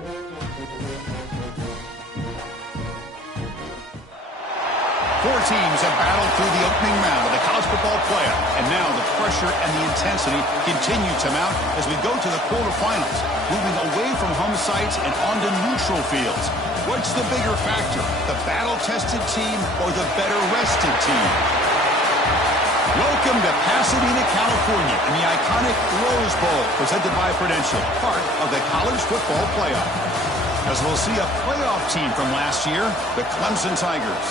Four teams have battled through the opening round of the college football playoff, and now the pressure and the intensity continue to mount as we go to the quarterfinals, moving away from home sites and onto neutral fields. What's the bigger factor, the battle-tested team or the better-rested team? Welcome to Pasadena, California, in the iconic Rose Bowl, presented by Prudential, part of the college football playoff. As we'll see a playoff team from last year, the Clemson Tigers,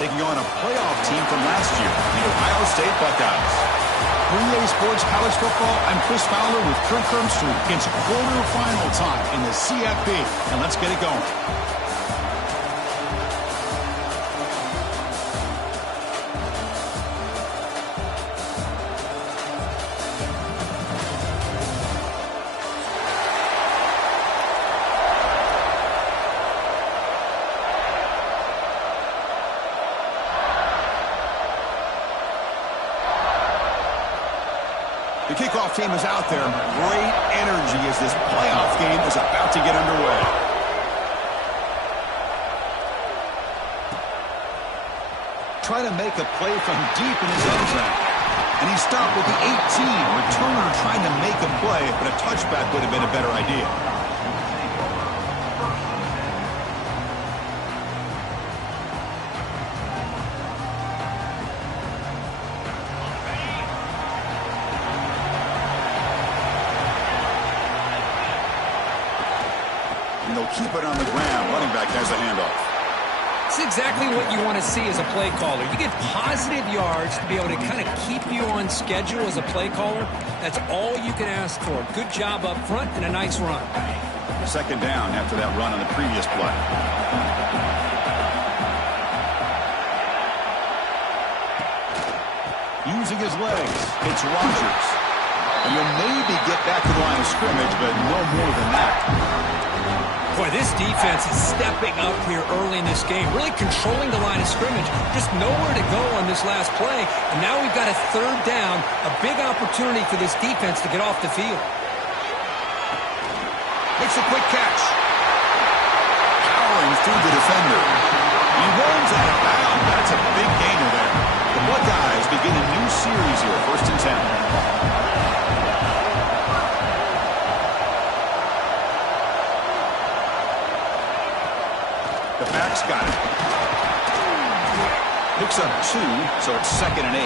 taking on a playoff team from last year, the Ohio State Buckeyes. 3A Sports College Football, I'm Chris Fowler with Kirk Herbstreit. It's quarterfinal time in the CFB, and let's get it going. The kickoff team is out there. Great energy as this playoff game is about to get underway. Trying to make a play from deep in his end zone. And he stopped with the 18. Returner trying to make a play, but a touchback would have been a better idea. Keep it on the ground. Running back has a handoff. It's exactly what you want to see as a play caller. You get positive yards to be able to kind of keep you on schedule as a play caller. That's all you can ask for. Good job up front and a nice run. Second down after that run on the previous play. Using his legs, it's Rodgers. And you'll maybe get back to the line of scrimmage, but no more than that. Boy, this defense is stepping up here early in this game, really controlling the line of scrimmage. Just nowhere to go on this last play, and now we've got a third down, a big opportunity for this defense to get off the field. Makes a quick catch. Powering through the defender. He rolls out of bounds. That's a big gainer there. The Buckeyes begin a new series here, 1st and 10. The back's got it. Picks up 2, so it's 2nd and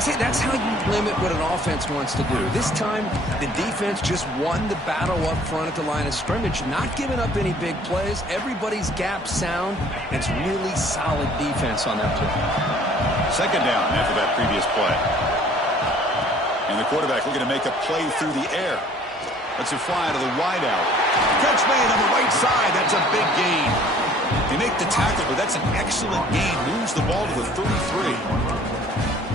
8. See, that's how you limit what an offense wants to do. This time, the defense just won the battle up front at the line of scrimmage, not giving up any big plays. Everybody's gap sound. It's really solid defense on that play. Second down after that previous play. And the quarterback looking to make a play through the air. Lets it fly to the wideout. Catch made on the right side. That's a big gain. They make the tackle, but that's an excellent gain. Moves the ball to the 33.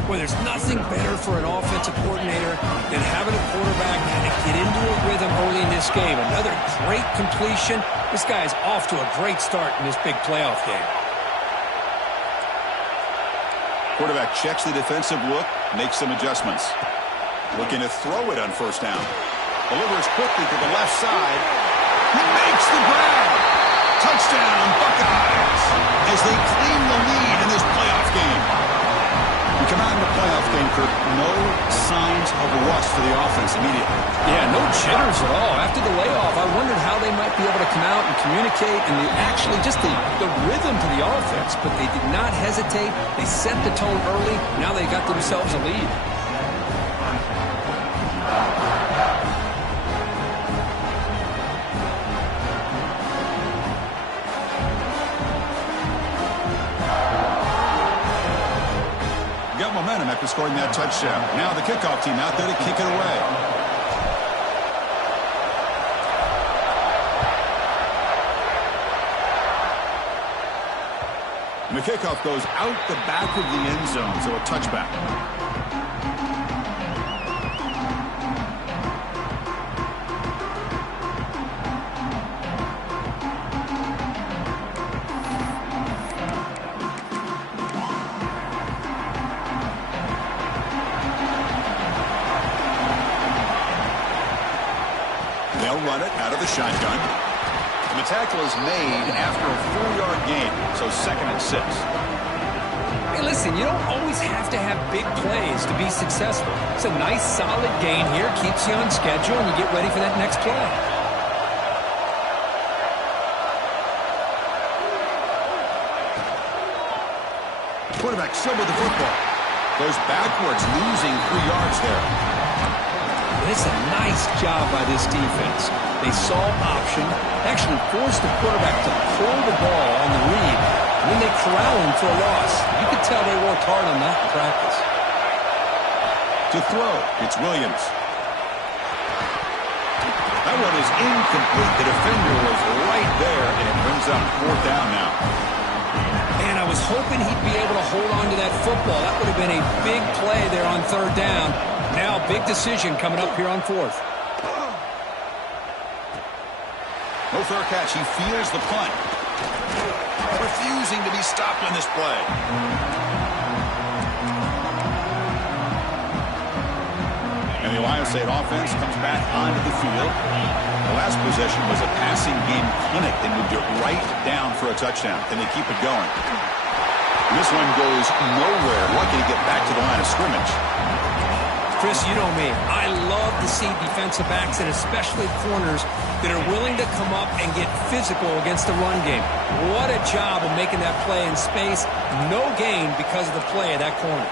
Well, there's nothing better for an offensive coordinator than having a quarterback kind of get into a rhythm early in this game. Another great completion. This guy is off to a great start in this big playoff game. Quarterback checks the defensive look, makes some adjustments. Looking to throw it on 1st down. Delivers quickly to the left side. He makes the grab. Touchdown, Buckeyes, as they claim the lead in this playoff game. We come out in the playoff game, Kirk. No signs of rust for the offense immediately. Yeah, no jitters at all. After the layoff, I wondered how they might be able to come out and communicate and actually just the rhythm to the offense. But they did not hesitate. They set the tone early. Now they got themselves a lead. Momentum after scoring that touchdown. Now the kickoff team out there to kick it away. And the kickoff goes out the back of the end zone, so a touchback. they'll run it out of the shotgun. And the tackle is made after a 4-yard gain, so 2nd and 6. Hey, listen, you don't always have to have big plays to be successful. It's a nice, solid gain here. Keeps you on schedule, and you get ready for that next play. Quarterback still with the football. Goes backwards, losing 3 yards there. It's a nice job by this defense. They saw option, actually forced the quarterback to pull the ball on the read, and then they corral him for a loss. You could tell they worked hard on that in practice. To throw, it's Williams. That one is incomplete. The defender was right there, and it brings up 4th down now. Man, I was hoping he'd be able to hold on to that football. That would have been a big play there on 3rd down. Now, big decision coming up here on 4th. No fair catch. He feels the punt. Refusing to be stopped on this play. And the Ohio State offense comes back onto the field. The last possession was a passing game clinic. They moved it right down for a touchdown. Can they keep it going? And this one goes nowhere. Lucky to get back to the line of scrimmage. Chris, you know me. I love to see defensive backs and especially corners that are willing to come up and get physical against the run game. What a job of making that play in space. No gain because of the play of that corner.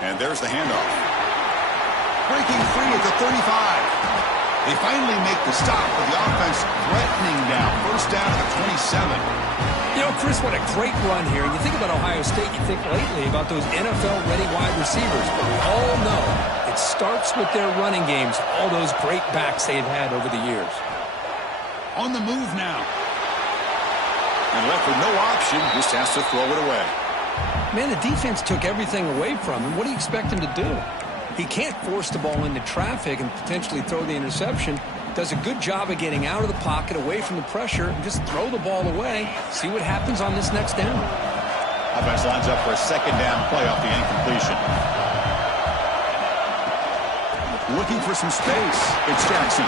And there's the handoff. Breaking free at the 35. They finally make the stop with the offense threatening down. 1st down at the 27. You know, Chris, what a great run here. You think about Ohio State, you think lately about those NFL-ready wide receivers. But we all know it starts with their running games, all those great backs they've had over the years. On the move now. And left with no option, just has to throw it away. Man, the defense took everything away from him. What do you expect him to do? He can't force the ball into traffic and potentially throw the interception. Does a good job of getting out of the pocket, away from the pressure, and just throw the ball away. See what happens on this next down. Offense lines up for a 2nd down play off the incompletion. Looking for some space. It's Jackson.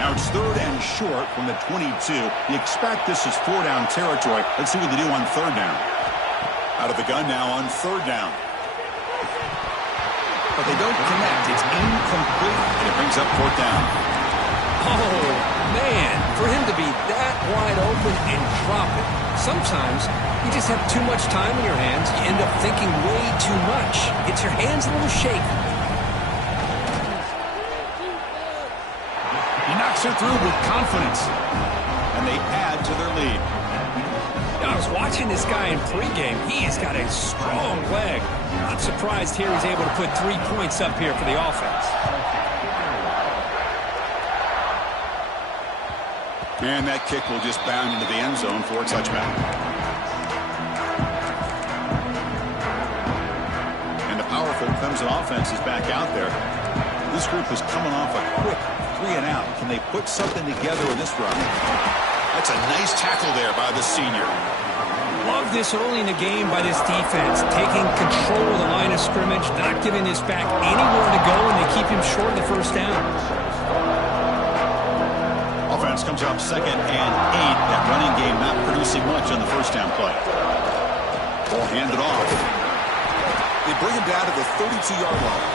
Now it's 3rd and short from the 22. You expect this is 4-down territory. Let's see what they do on 3rd down. Out of the gun now on 3rd down. But they don't connect. It's incomplete, and it brings up 4th down. Oh, man, for him to be that wide open and drop it. Sometimes you just have too much time in your hands. You end up thinking way too much. Gets your hands a little shaky. He knocks her through with confidence, and they add to their lead. I was watching this guy in pregame. He has got a strong leg. Not surprised here he's able to put 3 points up here for the offense. And that kick will just bound into the end zone for a touchback. And the powerful Clemson offense is back out there. This group is coming off a quick 3-and-out. Can they put something together in this run? That's a nice tackle there by the senior. Love this early in the game by this defense. Taking control of the line of scrimmage, not giving this back anywhere to go, and they keep him short of the 1st down. Offense comes up 2nd and 8. That running game not producing much on the 1st down play. Ball handed off. They bring him down to the 32-yard line.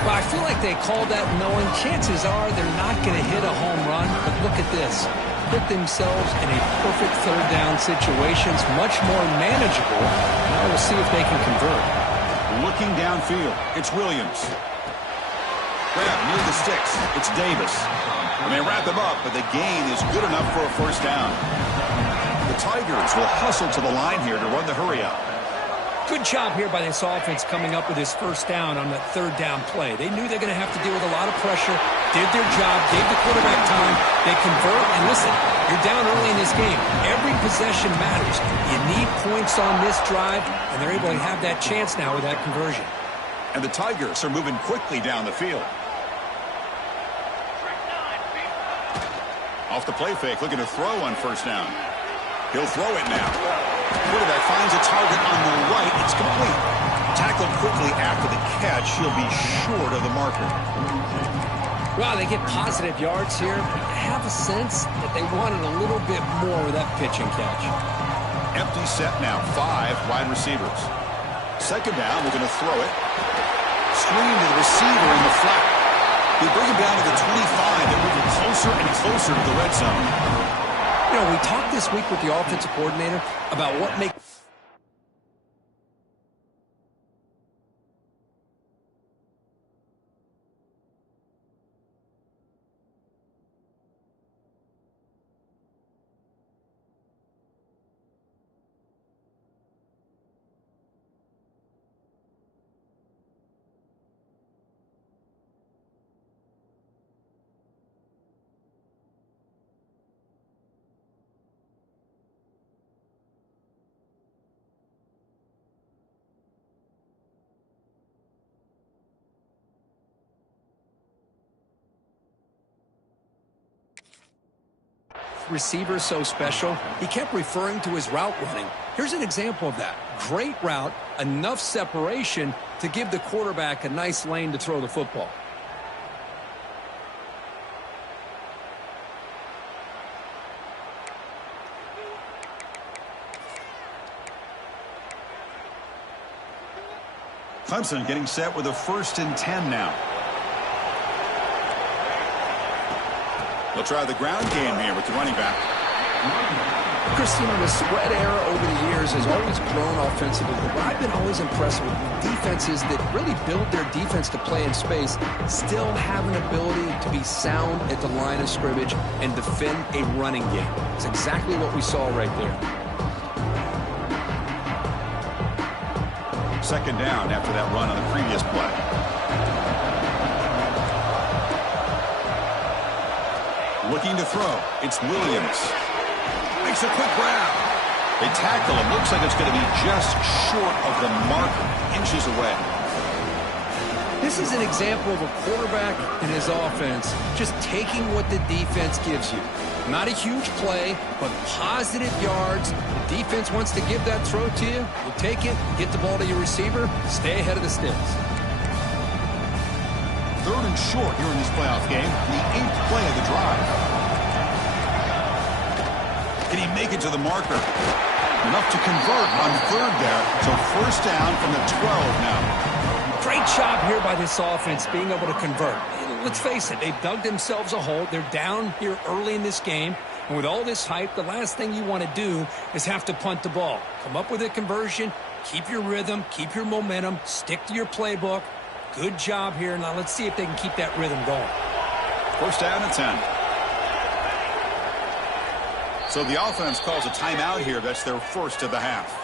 Well, I feel like they called that knowing chances are they're not going to hit a home run. But look at this. Put themselves in a perfect 3rd down situation. It's much more manageable. Now we'll see if they can convert. Looking downfield, it's Williams. Grab near the sticks. It's Davis. And they wrap him up, but the gain is good enough for a 1st down. The Tigers will hustle to the line here to run the hurry out. Good job here by this offense coming up with this 1st down on that 3rd down play. They knew they're going to have to deal with a lot of pressure, did their job, gave the quarterback time, they convert, and listen, you're down early in this game. Every possession matters. You need points on this drive, and they're able to have that chance now with that conversion. And the Tigers are moving quickly down the field. Off the play fake, looking to throw on first down. He'll throw it now. Quarterback finds a target on the right. It's complete. Tackled quickly after the catch. He'll be short of the marker. Well, they get positive yards here. I have a sense that they wanted a little bit more with that pitch and catch. Empty set now. 5 wide receivers. Second down, we're going to throw it. Screen to the receiver in the flat. We bring him down to the 25. They're moving closer and closer to the red zone. You know, we talked this week with the offensive coordinator about what makes... receiver so special, he kept referring to his route running. Here's an example of that. Great route, enough separation to give the quarterback a nice lane to throw the football. Clemson getting set with a 1st and 10 now. They'll try the ground game here with the running back. Christina, the spread era over the years has always grown offensively, but I've been always impressed with defenses that really build their defense to play in space, still have an ability to be sound at the line of scrimmage and defend a running game. It's exactly what we saw right there. Second down after that run on the previous play. Looking to throw. It's Williams. Makes a quick grab. They tackle him. Looks like it's going to be just short of the marker. Inches away. This is an example of a quarterback and his offense just taking what the defense gives you. Not a huge play, but positive yards. The defense wants to give that throw to you. You take it, get the ball to your receiver, stay ahead of the sticks. 3rd and short here in this playoff game. The 8th play of the drive. Can he make it to the marker? Enough to convert on 3rd there. So 1st down from the 12 now. Great job here by this offense being able to convert. Let's face it, they've dug themselves a hole. They're down here early in this game. And with all this hype, the last thing you want to do is have to punt the ball. Come up with a conversion, keep your rhythm, keep your momentum, stick to your playbook. Good job here. Now let's see if they can keep that rhythm going. 1st down and 10. So the offense calls a timeout here. That's their 1st of the half.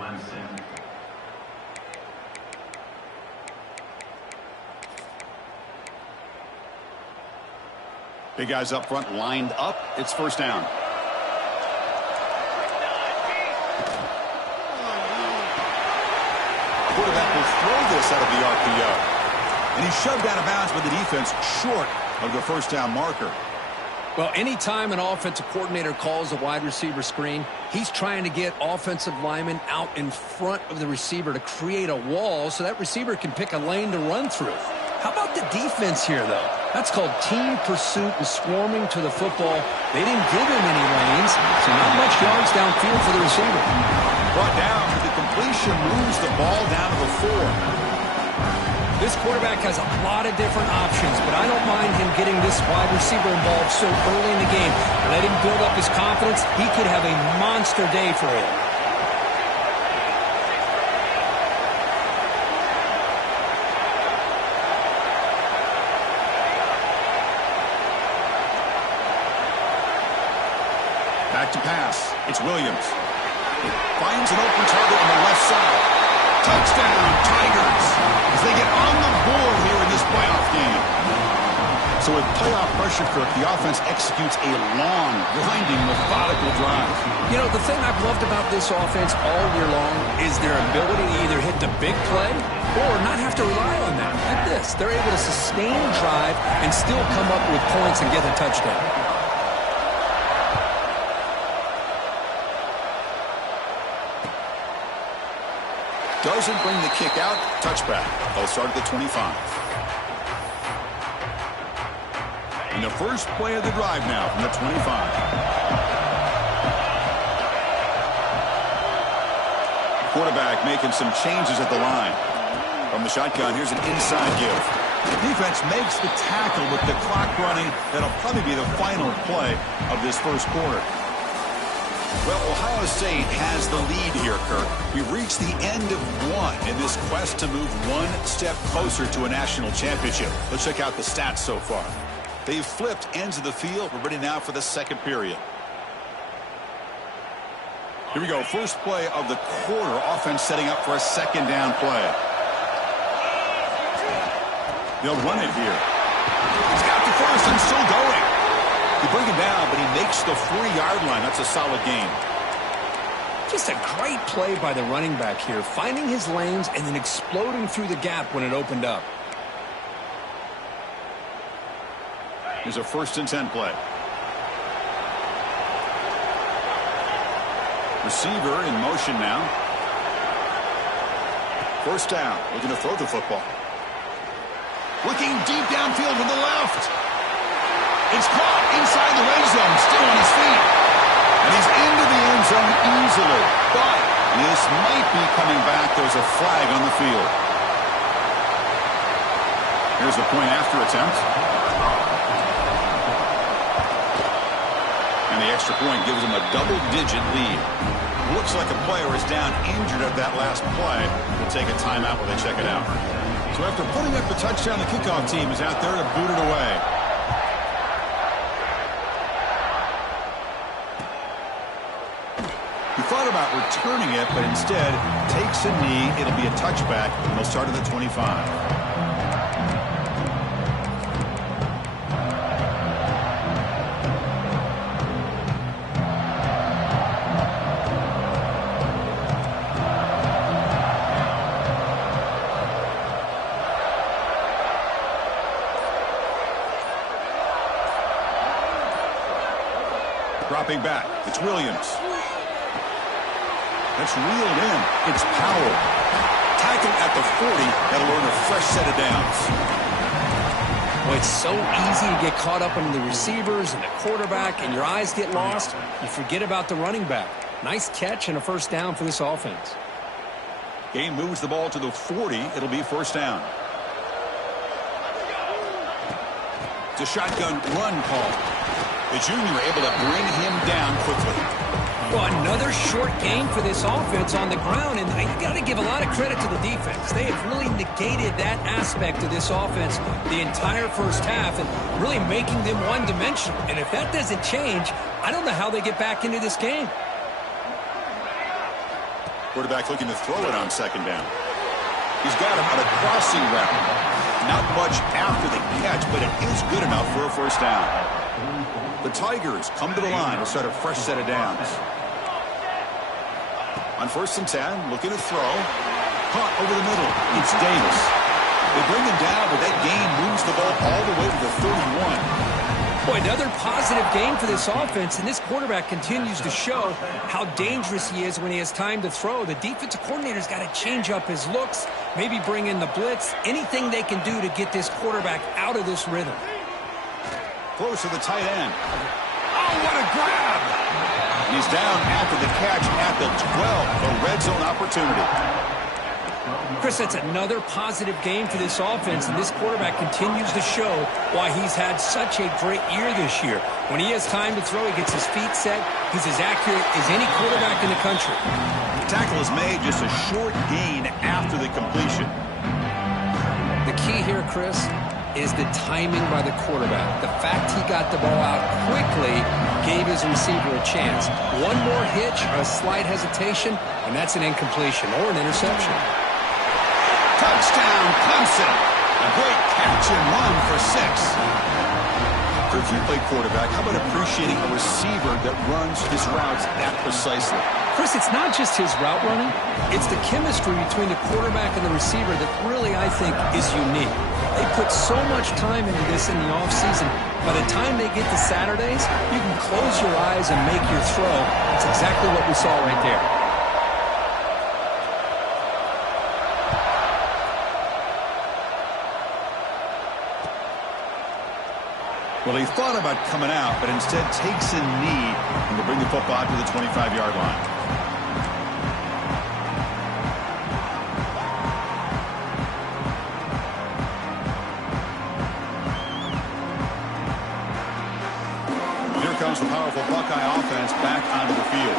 Clemson. Big guys up front lined up. It's 1st down. Quarterback will throw this out of the RPO. And he's shoved out of bounds by the defense short of the 1st down marker. Well, anytime an offensive coordinator calls a wide receiver screen, he's trying to get offensive linemen out in front of the receiver to create a wall so that receiver can pick a lane to run through. How about the defense here, though? That's called team pursuit and swarming to the football. They didn't give him any lanes, so not much yards downfield for the receiver. Brought down for the completion, moves the ball down to the 4. This quarterback has a lot of different options, but I don't mind him getting this wide receiver involved so early in the game. Let him build up his confidence. He could have a monster day for him. Back to pass. It's Williams. Finds an open target on the left side. Touchdown, Tigers, as they get on the board here in this playoff game. So with playoff pressure, Kirk, the offense executes a long, grinding, methodical drive. You know, the thing I've loved about this offense all year long is their ability to either hit the big play or not have to rely on that. Like this, they're able to sustain a drive and still come up with points and get a touchdown. Doesn't bring the kick out. Touchback. They'll start at the 25. And the first play of the drive now from the 25. Quarterback making some changes at the line. From the shotgun, here's an inside give. Defense makes the tackle with the clock running. That'll probably be the final play of this first quarter. Well, Ohio State has the lead here, Kirk. We've reached the end of one in this quest to move one step closer to a national championship. Let's check out the stats so far. They've flipped ends of the field. We're ready now for the second period. Here we go. First play of the quarter. Offense setting up for a second down play. They'll run it here. He's got the first and still going. They bring him down, but he makes the 4-yard line. That's a solid gain. Just a great play by the running back here, finding his lanes and then exploding through the gap when it opened up. Here's a 1st and 10 play. Receiver in motion now. 1st down, looking to throw the football. Looking deep downfield to the left. It's caught inside the red zone, still on his feet. And he's into the end zone easily. But this might be coming back. There's a flag on the field. Here's the point after attempt. And the extra point gives him a double-digit lead. Looks like a player is down injured at that last play. We'll take a timeout while they check it out. So after putting up the touchdown, the kickoff team is out there to boot it away. He thought about returning it, but instead takes a knee. It'll be a touchback, and they'll start at the 25. Dropping back, it's Williams. That's reeled in. It's Powell. Tackled at the 40. That'll earn a fresh set of downs. Well, it's so easy to get caught up in the receivers and the quarterback, and your eyes get lost. You forget about the running back. Nice catch and a 1st down for this offense. Gain moves the ball to the 40. It'll be 1st down. It's a shotgun run call. The junior able to bring him down quickly. Well, another short gain for this offense on the ground, and you got to give a lot of credit to the defense. They have really negated that aspect of this offense the entire first half and really making them one-dimensional. And if that doesn't change, I don't know how they get back into this game. Quarterback looking to throw it on 2nd down. He's got him on a crossing route. Not much after the catch, but it is good enough for a 1st down. The Tigers come to the line to start a fresh set of downs. On 1st and 10, looking to throw. Caught over the middle. It's Davis. They bring him down, but that gain moves the ball all the way to the 31. Boy, another positive game for this offense, and this quarterback continues to show how dangerous he is when he has time to throw. The defensive coordinator's got to change up his looks, maybe bring in the blitz, anything they can do to get this quarterback out of this rhythm. Close to the tight end. Oh, what a grab! He's down after the catch at the 12, a red zone opportunity. Chris, that's another positive game for this offense, and this quarterback continues to show why he's had such a great year this year. When he has time to throw, he gets his feet set. He's as accurate as any quarterback in the country. The tackle is made just a short gain after the completion. The key here, Chris, is the timing by the quarterback. The fact he got the ball out quickly gave his receiver a chance. One more hitch or a slight hesitation, and that's an incompletion or an interception. Touchdown, Clemson. A great catch and run for 6. If you play quarterback, how about appreciating a receiver that runs his routes that precisely? Chris, it's not just his route running. It's the chemistry between the quarterback and the receiver that really, I think, is unique. They put so much time into this in the offseason. By the time they get to Saturdays, you can close your eyes and make your throw. That's exactly what we saw right there. Well, he thought about coming out, but instead takes a knee and will bring the football to the 25-yard line. Here comes the powerful Buckeye offense back onto the field.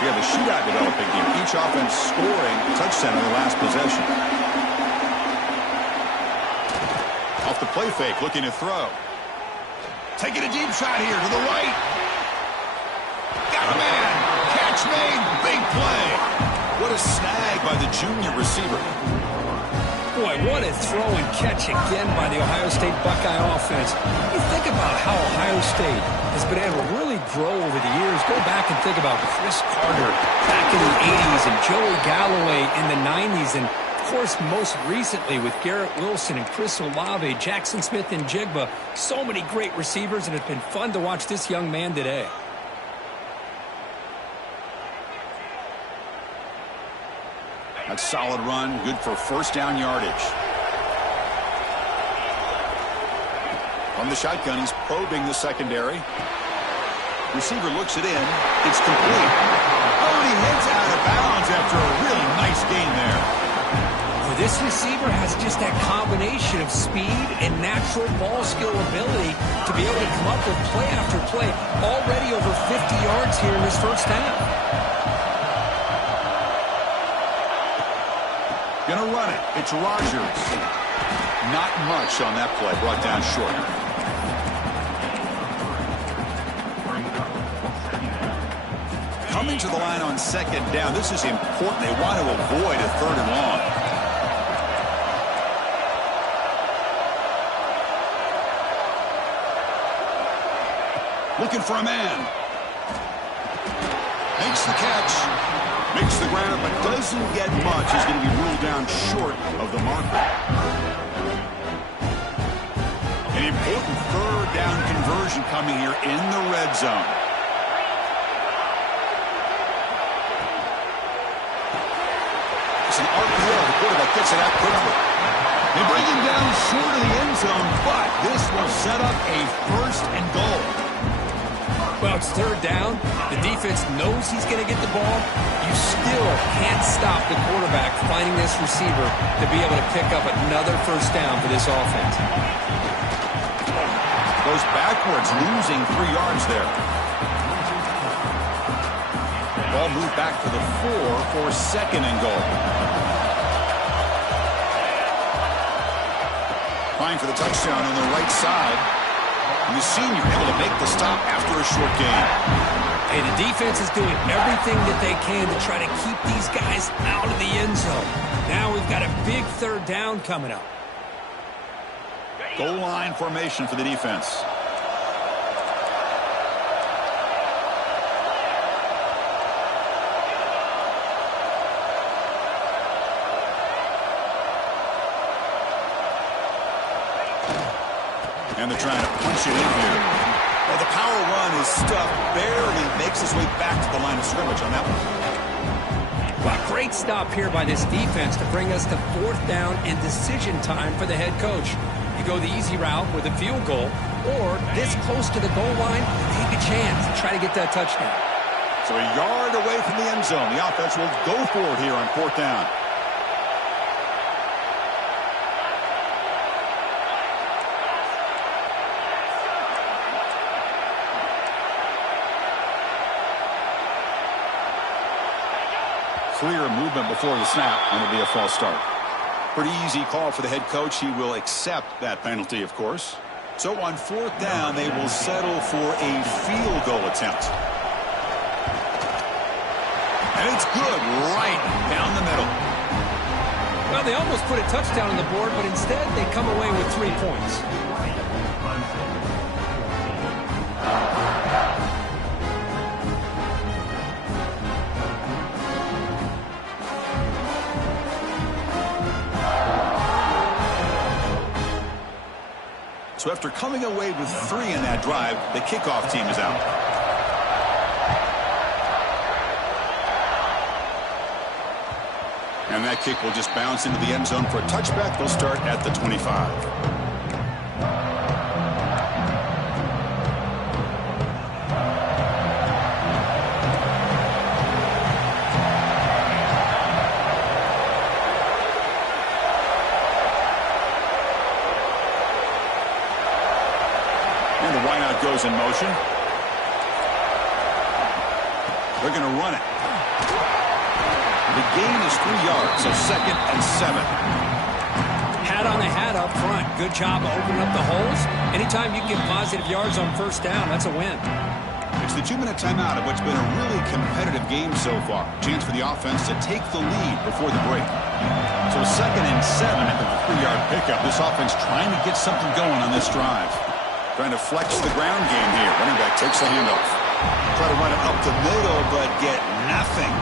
We have a shootout developing here. Each offense scoring a touchdown on the last possession. Off the play fake, looking to throw. Taking a deep shot here to the right. Got a man. Catch made. Big play. What a snag by the junior receiver. Boy, what a throw and catch again by the Ohio State Buckeye offense. You think about how Ohio State has been able to really grow over the years. Go back and think about Chris Carter back in the 80s and Joey Galloway in the 90s, and of course, most recently with Garrett Wilson and Chris Olave, Jackson Smith and Jigba. So many great receivers, and it's been fun to watch this young man today. A solid run, good for first down yardage. On the shotgun, he's probing the secondary. Receiver looks it in. It's complete. Oh, and he heads out of bounds after a really nice gain there. This receiver has just that combination of speed and natural ball skill ability to be able to come up with play after play. Already over 50 yards here in this first half. Gonna run it. It's Rogers. Not much on that play. Brought down short. Coming to the line on second down. This is important. They want to avoid a 3rd and long. Looking for a man. Makes the catch. Makes the ground, but doesn't get much. He's going to be ruled down short of the marker. An important 3rd down conversion coming here in the red zone. It's an RPO. The quarterback gets it out quickly. They bring him down short of the end zone, but this will set up a 1st and goal. Well, it's 3rd down. The defense knows he's going to get the ball. You still can't stop the quarterback finding this receiver to be able to pick up another 1st down for this offense. Goes backwards, losing 3 yards there. Ball moved back to the 4 for 2nd and goal. Trying for the touchdown on the right side. And the senior able to make the stop after a short gain. Hey, the defense is doing everything that they can to try to keep these guys out of the end zone. Now we've got a big 3rd down coming up. Goal line formation for the defense. And they're trying to punch it in here. Well, the power run is stuffed, barely makes his way back to the line of scrimmage on that one. Well, great stop here by this defense to bring us to 4th down and decision time for the head coach. You go the easy route with a field goal, or this close to the goal line, take a chance and try to get that touchdown. So a yard away from the end zone. The offense will go for it here on 4th down. Clear movement before the snap, and it'll be a false start. Pretty easy call for the head coach. He will accept that penalty, of course. So on 4th down, they will settle for a field goal attempt. And it's good right down the middle. Well, they almost put a touchdown on the board, but instead they come away with 3 points. So after coming away with 3 in that drive, the kickoff team is out. And that kick will just bounce into the end zone for a touchback. They'll start at the 25. And the wideout goes in motion. They're going to run it. The gain is 3 yards, so 2nd and 7. Hat on the hat up front. Good job of opening up the holes. Anytime you get positive yards on 1st down, that's a win. It's the 2-minute timeout of what's been a really competitive game so far. Chance for the offense to take the lead before the break. So 2nd and 7 after the 3-yard pickup. This offense trying to get something going on this drive. Trying to flex the ground game here. Running back takes the handoff. Try to run it up the middle, but get nothing.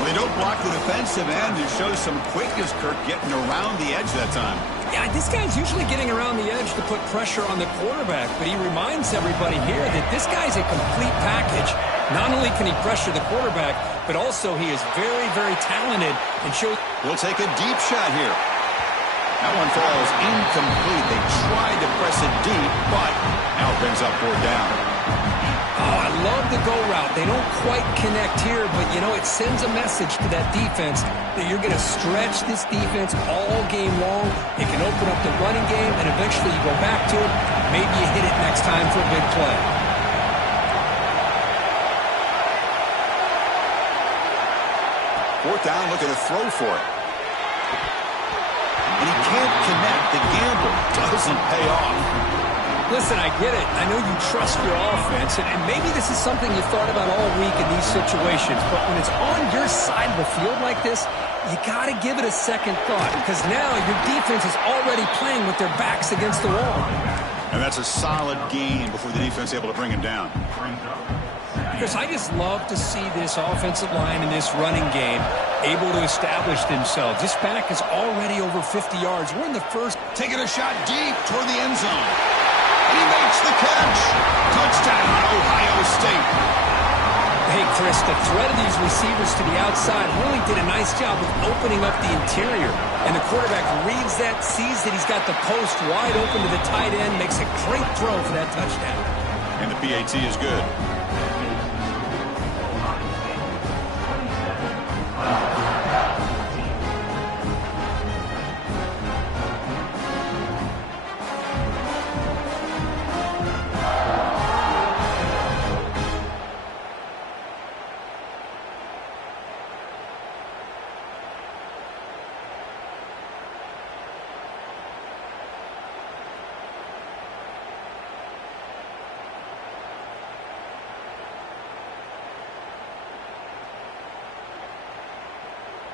Well, they don't block the defensive end. It shows some quickness, Kirk, getting around the edge that time. Yeah, this guy's usually getting around the edge to put pressure on the quarterback, but he reminds everybody here that this guy's a complete package. Not only can he pressure the quarterback, but also he is very, very talented and shows. He'll take a deep shot here. That one falls incomplete. They tried to press it deep, but now it brings up 4th down. Oh, I love the go route. They don't quite connect here, but, you know, it sends a message to that defense that you're going to stretch this defense all game long. It can open up the running game, and eventually you go back to it. Maybe you hit it next time for a big play. Fourth down, looking to throw for it. And he can't connect. The gamble doesn't pay off. Listen, I get it. I know you trust your offense, and maybe this is something you thought about all week in these situations, but when it's on your side of the field like this, you got to give it a second thought, because now your defense is already playing with their backs against the wall. And that's a solid gain before the defense is able to bring him down. Because I just love to see this offensive line in this running game able to establish themselves. This back is already over 50 yards. We're in the first. Taking a shot deep toward the end zone. He makes the catch. Touchdown, Ohio State. Hey, Chris, the threat of these receivers to the outside really did a nice job of opening up the interior. And the quarterback reads that, sees that he's got the post wide open to the tight end, makes a great throw for that touchdown. And the PAT is good.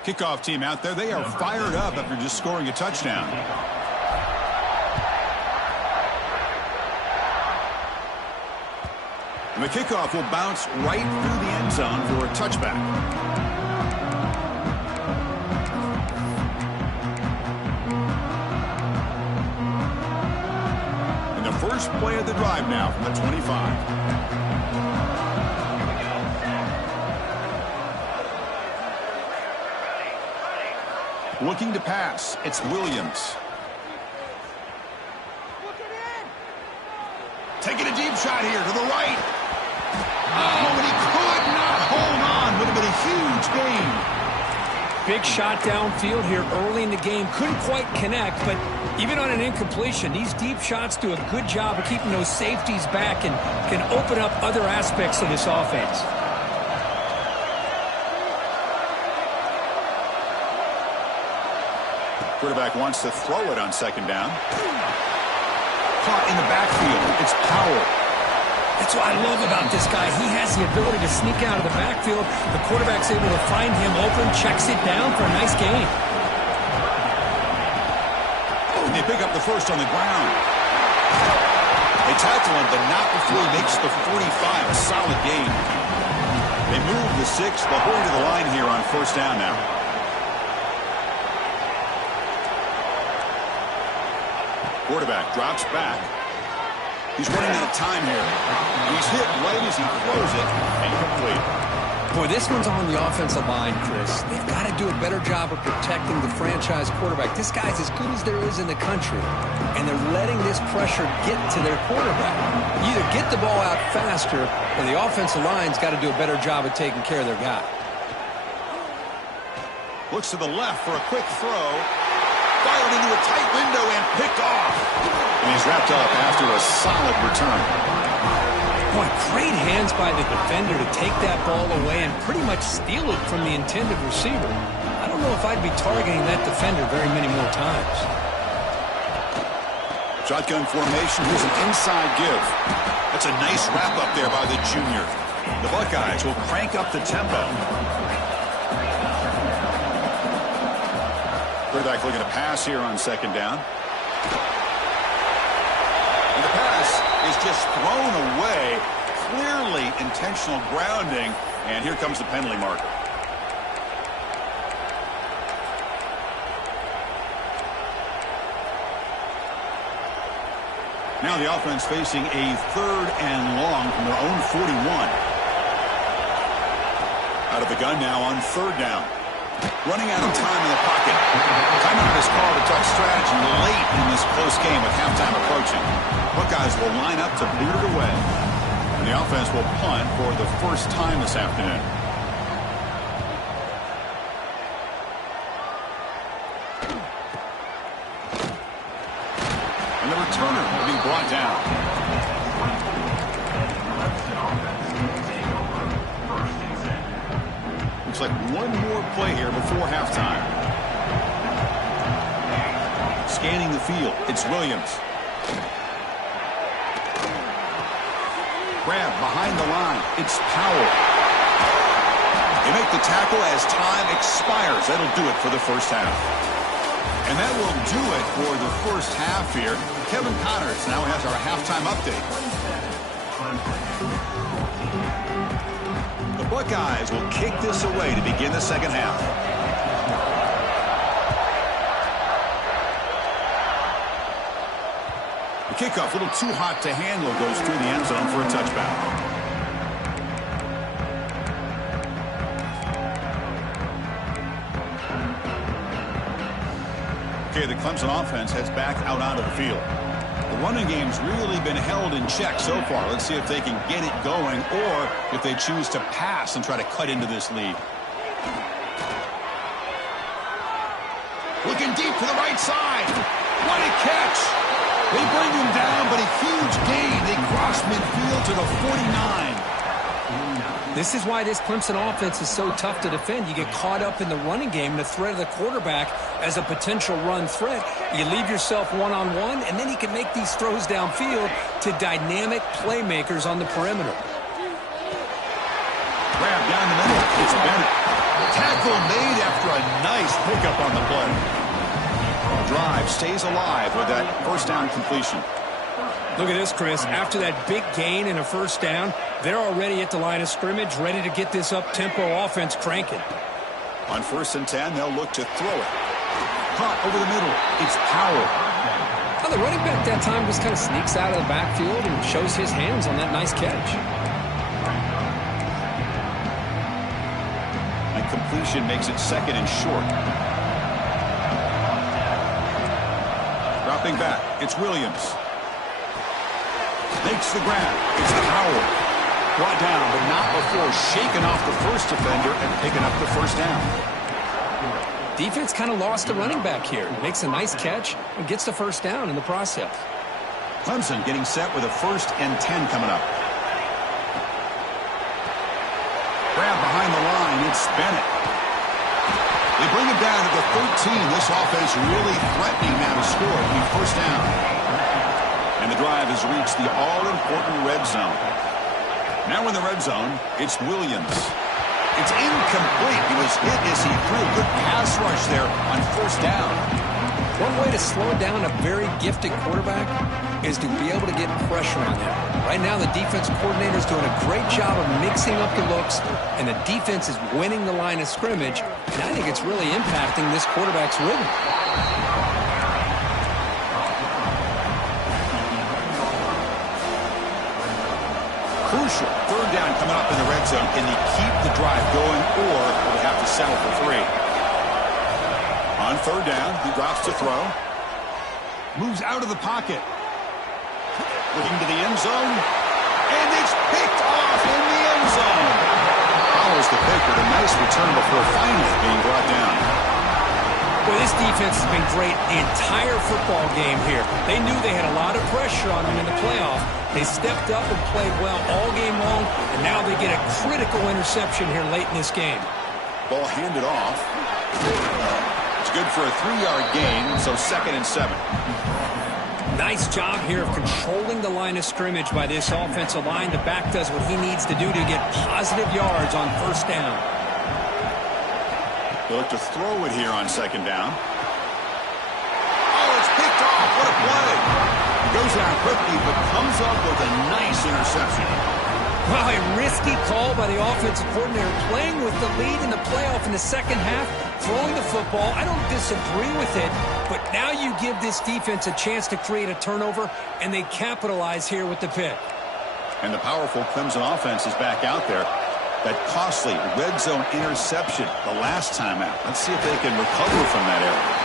Kickoff team out there. They are fired up after just scoring a touchdown. And the kickoff will bounce right through the end zone for a touchback. first play of the drive now from the 25. Looking to pass. It's Williams. Taking a deep shot here to the right. Oh, and he could not hold on. Would have been a huge gain. Big shot downfield here early in the game. Couldn't quite connect, but even on an incompletion, these deep shots do a good job of keeping those safeties back and can open up other aspects of this offense. Quarterback wants to throw it on second down. Caught in the backfield. It's Powell. That's what I love about this guy. He has the ability to sneak out of the backfield. The quarterback's able to find him open, checks it down for a nice gain. And they pick up the first on the ground. They tackle him, but not before he makes the 45. A solid gain. They move the 6. They'll hurry to the line here on first down now. Quarterback drops back. He's running out of time here. He's hit right as he throws it. Incomplete. Boy, this one's on the offensive line, Chris. They've got to do a better job of protecting the franchise quarterback. This guy's as good as there is in the country, and they're letting this pressure get to their quarterback. You either get the ball out faster, or the offensive line's got to do a better job of taking care of their guy. Looks to the left for a quick throw. Fired into a tight window and picked off. And he's wrapped up after a solid return. Boy, great hands by the defender to take that ball away and pretty much steal it from the intended receiver. I don't know if I'd be targeting that defender very many more times. Shotgun formation. Here's an inside give. That's a nice wrap up there by the junior. The Buckeyes will crank up the tempo. Quarterback looking to pass here on second down. And the pass is just thrown away. Clearly intentional grounding. And here comes the penalty marker. Now the offense facing a 3rd and long from their own 41. Out of the gun now on 3rd down. Running out of time in the pocket. Timeout is called to talk strategy late in this close game with halftime approaching. Buckeyes will line up to boot it away. And the offense will punt for the first time this afternoon. And the returner will be brought down. Looks like one more play here before halftime. Scanning the field, it's Williams. Grab behind the line, it's Powell. They make the tackle as time expires. That'll do it for the first half. And that will do it for the first half here. Kevin Connors now has our halftime update. The Buckeyes will kick this away to begin the second half. The kickoff, a little too hot to handle, goes through the end zone for a touchback. Okay, the Clemson offense heads back out onto the field. The running game's really been held in check so far. Let's see if they can get it going or if they choose to pass and try to cut into this lead. Looking deep to the right side. What a catch! They bring him down, but a huge gain. They cross midfield to the 49. This is why this Clemson offense is so tough to defend. You get caught up in the running game, the threat of the quarterback as a potential run threat. You leave yourself one-on-one, and then you can make these throws downfield to dynamic playmakers on the perimeter. Grab down the middle. It's Bennett. Tackle made after a nice pickup on the play. Drive stays alive with that first down completion. Look at this, Chris. After that big gain and a first down, they're already at the line of scrimmage, ready to get this up-tempo offense cranking. On 1st and 10, they'll look to throw it. Caught over the middle. It's Powell. Well, the running back that time just kind of sneaks out of the backfield and shows his hands on that nice catch. And completion makes it second and short. Dropping back, it's Williams. Makes the grab. It's Howard. Brought down, but not before shaking off the first defender and picking up the first down. Defense kind of lost the running back here. Makes a nice catch and gets the first down in the process. Clemson getting set with a 1st and 10 coming up. Grab behind the line. It's Bennett. They bring him down to the 13. This offense really threatening now to score. It'll be first down. And the drive has reached the all-important red zone. Now in the red zone, it's Williams. It's incomplete. He was hit as he threw a good pass rush there on first down. One way to slow down a very gifted quarterback is to be able to get pressure on him. Right now, the defense coordinator is doing a great job of mixing up the looks, and the defense is winning the line of scrimmage, and I think it's really impacting this quarterback's rhythm. Crucial. 3rd down coming up in the red zone. Can he keep the drive going, or will he have to settle for 3? On 3rd down, he drops to throw. Moves out of the pocket. Looking to the end zone. And it's picked off in the end zone. Follows the pick with a nice return before finally being brought down. Boy, this defense has been great the entire football game here. They knew they had a lot of pressure on them in the playoff. They stepped up and played well all game long, and now they get a critical interception here late in this game. Ball handed off. It's good for a 3-yard gain, so 2nd and 7. Nice job here of controlling the line of scrimmage by this offensive line. The back does what he needs to do to get positive yards on first down. They look to throw it here on 2nd down. Oh, it's picked off. What a play. Goes down quickly, but comes up with a nice interception. Wow, a risky call by the offensive coordinator, playing with the lead in the playoff in the second half, throwing the football. I don't disagree with it, but now you give this defense a chance to create a turnover, and they capitalize here with the pick. And the powerful Clemson offense is back out there. That costly red zone interception the last time out. Let's see if they can recover from that error.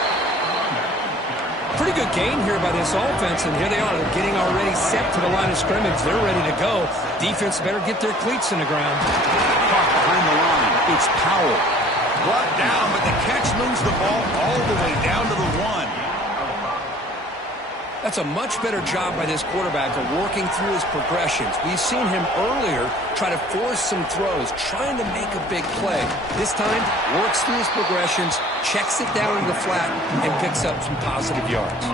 Pretty good game here by this offense, and here they are. They're getting already set to the line of scrimmage. They're ready to go. Defense better get their cleats in the ground. Caught behind the line. It's Powell. Brought down, but the catch moves the ball all the way down to the 1. That's a much better job by this quarterback of working through his progressions. We've seen him earlier try to force some throws, trying to make a big play. This time, works through his progressions, checks it down in the flat, and picks up some positive yards.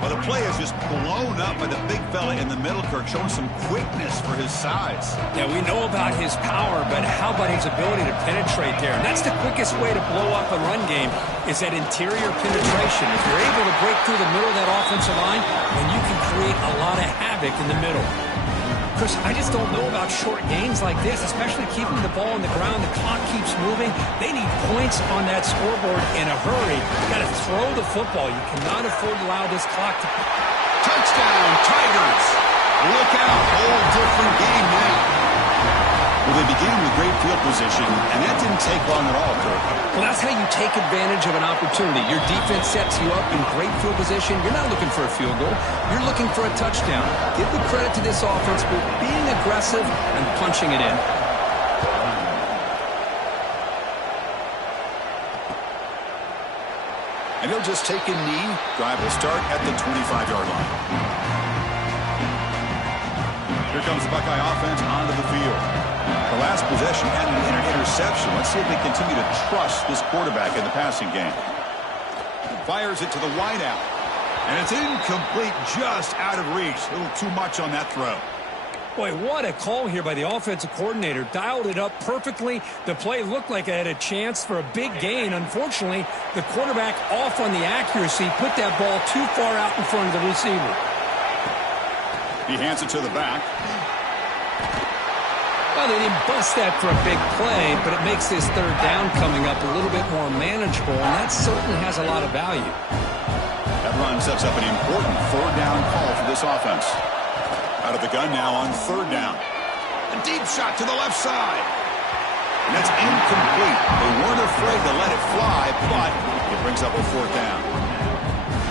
Well, the play is just blown up by the big fella in the middle, Kirk, showing some quickness for his size. Yeah, we know about his power, but how about his ability to penetrate there? And that's the quickest way to blow up a run game, is that interior penetration. If you're able to break through the middle of that offensive line, then you can create a lot of havoc in the middle. Chris, I just don't know about short gains like this, especially keeping the ball on the ground. The clock keeps moving. They need points on that scoreboard in a hurry. You got to throw the football. You cannot afford to allow this clock to... Touchdown, Tigers! Look out, whole different game now. Well, they began with great field position, and that didn't take long at all, Kirk. Well, that's how you take advantage of an opportunity. Your defense sets you up in great field position. You're not looking for a field goal. You're looking for a touchdown. Give the credit to this offense for being aggressive and punching it in. And he'll just take a knee. Drive will start at the 25-yard line. Here comes the Buckeye offense onto the field. The last possession ended in an interception. Let's see if they continue to trust this quarterback in the passing game. Fires it to the wideout. And it's incomplete, just out of reach. A little too much on that throw. Boy, what a call here by the offensive coordinator. Dialed it up perfectly. The play looked like it had a chance for a big gain. Unfortunately, the quarterback off on the accuracy, put that ball too far out in front of the receiver. He hands it to the back. Well, they didn't bust that for a big play, but it makes this third down coming up a little bit more manageable, and that certainly has a lot of value. That run sets up an important third down call for this offense. Out of the gun now on third down. A deep shot to the left side. And that's incomplete. They weren't afraid to let it fly, but it brings up a fourth down.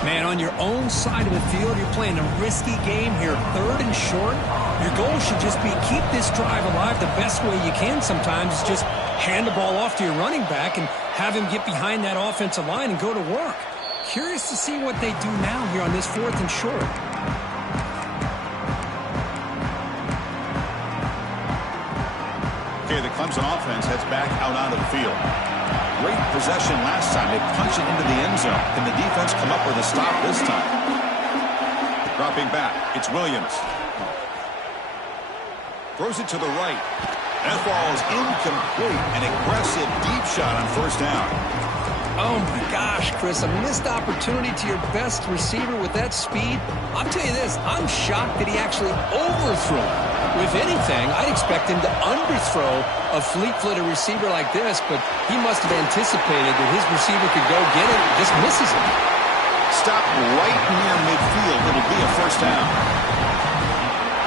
Man, on your own side of the field, you're playing a risky game here, third and short. Your goal should just be keep this drive alive the best way you can sometimes. Is just hand the ball off to your running back and have him get behind that offensive line and go to work. Curious to see what they do now here on this fourth and short. Okay, the Clemson offense heads back out onto the field. Great possession last time. They punch it into the end zone. Can the defense come up with a stop this time? Dropping back, it's Williams. Throws it to the right. That ball is incomplete. An aggressive deep shot on first down. Oh my gosh, Chris, a missed opportunity to your best receiver with that speed. I'll tell you this, I'm shocked that he actually overthrew him. If anything, I'd expect him to underthrow a fleet-footed receiver like this, but he must have anticipated that his receiver could go get it and just misses him. Stop right near midfield. It'll be a first down.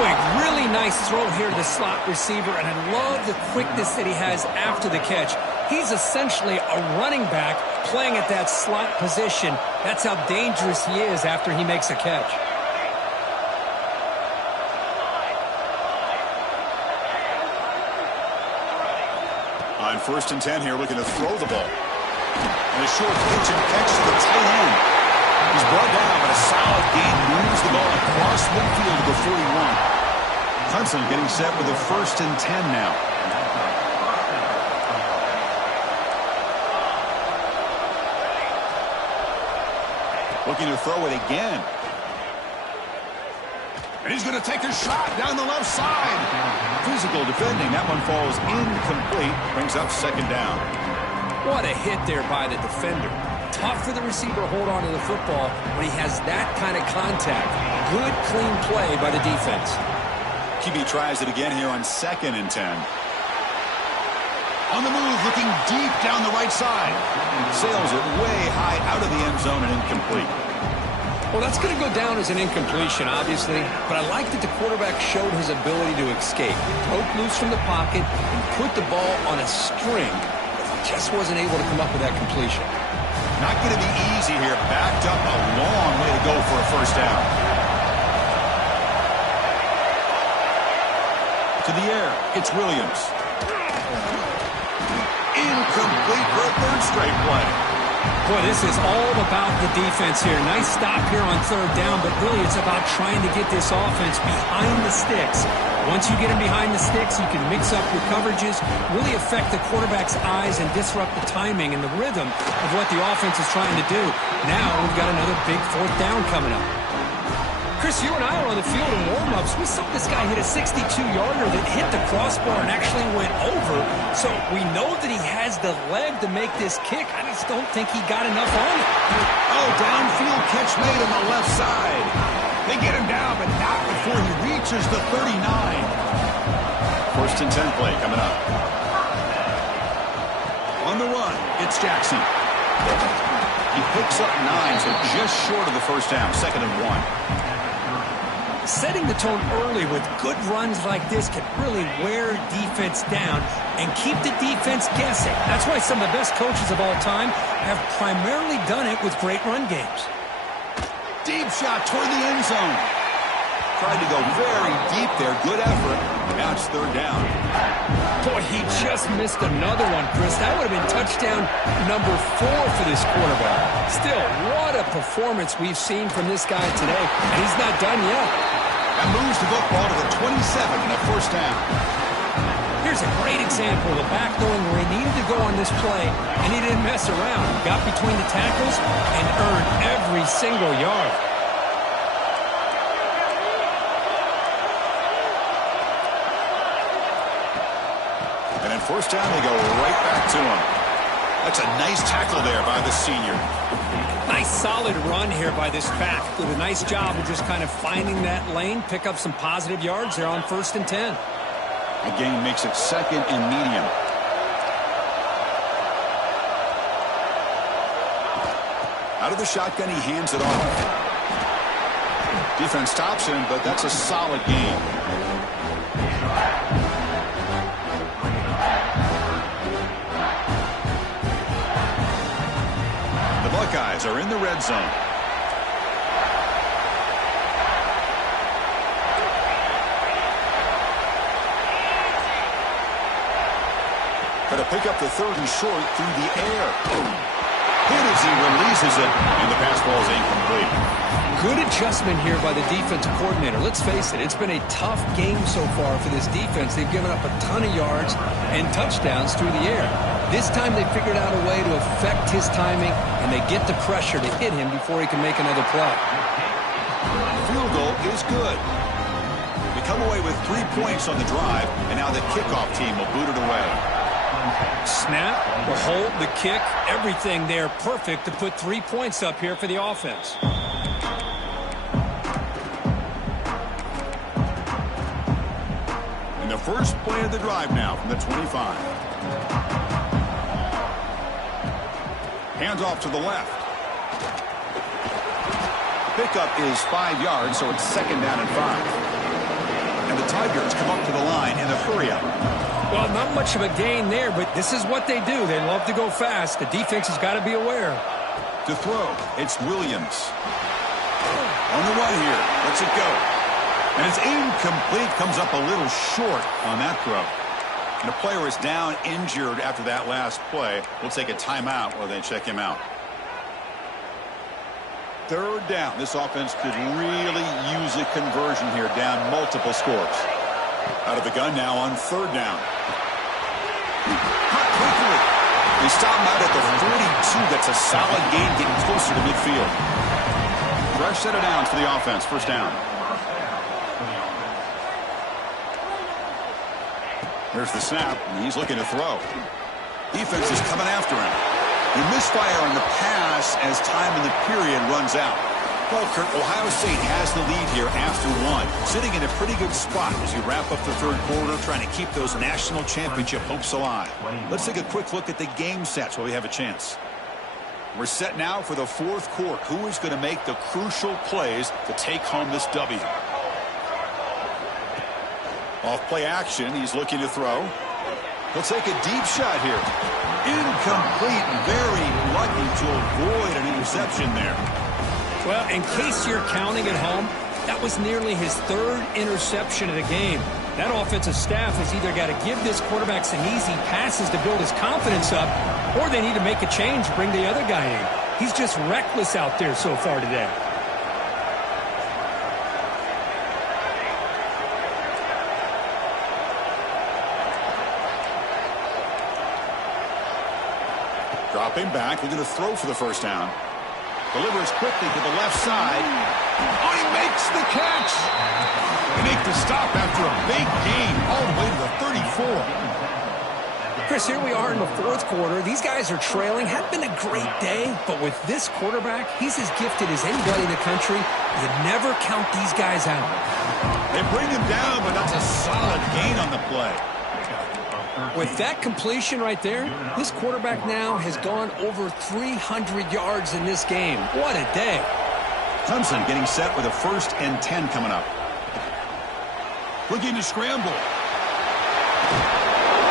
Boy, really nice throw here to the slot receiver, and I love the quickness that he has after the catch. He's essentially a running back playing at that slot position. That's how dangerous he is after he makes a catch. On first and 10 here, looking to throw the ball. And a short pitch and catch to the tight end. He's brought down, but a solid gain moves the ball across midfield to the 41. Clemson getting set with a first and 10 now. Looking to throw it again. And he's going to take a shot down the left side. Physical defending. That one falls incomplete. Brings up second down. What a hit there by the defender. Tough for the receiver to hold on to the football when he has that kind of contact. Good, clean play by the defense. QB tries it again here on second and 10. On the move, looking deep down the right side. Sails it way high out of the end zone and incomplete. Well, that's going to go down as an incompletion, obviously, but I like that the quarterback showed his ability to escape. Broke loose from the pocket and put the ball on a string, but he just wasn't able to come up with that completion. Not going to be easy here. Backed up a long way to go for a first down. To the air, it's Williams. Incomplete for a third straight play. Boy, this is all about the defense here. Nice stop here on third down, but really it's about trying to get this offense behind the sticks. Once you get him behind the sticks, you can mix up your coverages, really affect the quarterback's eyes and disrupt the timing and the rhythm of what the offense is trying to do. Now we've got another big fourth down coming up. Chris, you and I were on the field in warm-ups. We saw this guy hit a 62-yarder that hit the crossbar and actually went over. So we know that he has the leg to make this kick. I just don't think he got enough on it. Oh, downfield catch made on the left side. They get him down, but not before he reaches the 39. First and 10 play coming up. On the run, it's Jackson. He picks up 9, so just short of the first down, second and 1. Setting the tone early with good runs like this can really wear defense down and keep the defense guessing. That's why some of the best coaches of all time have primarily done it with great run games. Deep shot toward the end zone. Tried to go very deep there. Good effort. Now it's third down. Boy, he just missed another one, Chris. That would have been touchdown number 4 for this quarterback. Still, what a performance we've seen from this guy today. And he's not done yet. That moves the football to the 27 and a first down. Here's a great example of the back knowing where he needed to go on this play, and he didn't mess around. Got between the tackles and earned every single yard. And at first down, they go right back to him. That's a nice tackle there by the senior. Nice solid run here by this back. Did a nice job of just kind of finding that lane, pick up some positive yards there on first and 10. The gain makes it second and medium. Out of the shotgun, he hands it off. Defense stops him, but that's a solid gain. The Buckeyes are in the red zone. Going to pick up the 3rd and short through the air. Hit as he releases it, and the pass ball is incomplete. Good adjustment here by the defensive coordinator. Let's face it, it's been a tough game so far for this defense. They've given up a ton of yards and touchdowns through the air. This time they figured out a way to affect his timing, and they get the pressure to hit him before he can make another play. Field goal is good. They come away with 3 points on the drive, and now the kickoff team will boot it away. Snap, the hold, the kick, everything there perfect to put 3 points up here for the offense. And the first play of the drive now from the 25. Hands off to the left. Pickup is 5 yards, so it's 2nd down and 5. And the Tigers come up to the line in a hurry-up. Well, not much of a gain there, but this is what they do. They love to go fast. The defense has got to be aware. To throw, it's Williams. On the run here, lets it go. And it's incomplete, comes up a little short on that throw. And the player is down injured after that last play. We'll take a timeout while they check him out. 3rd down. This offense could really use a conversion here, down multiple scores. Out of the gun now on 3rd down. Cut quickly. They stop him out at the 42. That's a solid gain, getting closer to midfield. Fresh set of downs for the offense. 1st down. There's the snap, and he's looking to throw. Defense is coming after him. You misfire on the pass as time in the period runs out. Well, Kurt, Ohio State has the lead here after 1. Sitting in a pretty good spot as you wrap up the 3rd quarter, trying to keep those national championship hopes alive. Let's take a quick look at the game sets while we have a chance. We're set now for the 4th quarter. Who is going to make the crucial plays to take home this W? Off play action, he's looking to throw. He'll take a deep shot here. Incomplete, very lucky to avoid an interception there. Well, in case you're counting at home, that was nearly his 3rd interception of the game. That offensive staff has either got to give this quarterback some easy passes to build his confidence up, or they need to make a change, bring the other guy in. He's just reckless out there so far today. Dropping back, looking to throw for the 1st down. Delivers quickly to the left side. Oh, he makes the catch! They make the stop after a big gain all the way to the 34. Chris, here we are in the 4th quarter. These guys are trailing. Had been a great day, but with this quarterback, he's as gifted as anybody in the country. You never count these guys out. They bring him down, but that's a solid gain on the play. With that completion right there, this quarterback now has gone over 300 yards in this game. What a day. Clemson getting set with a 1st and 10 coming up. Looking to scramble.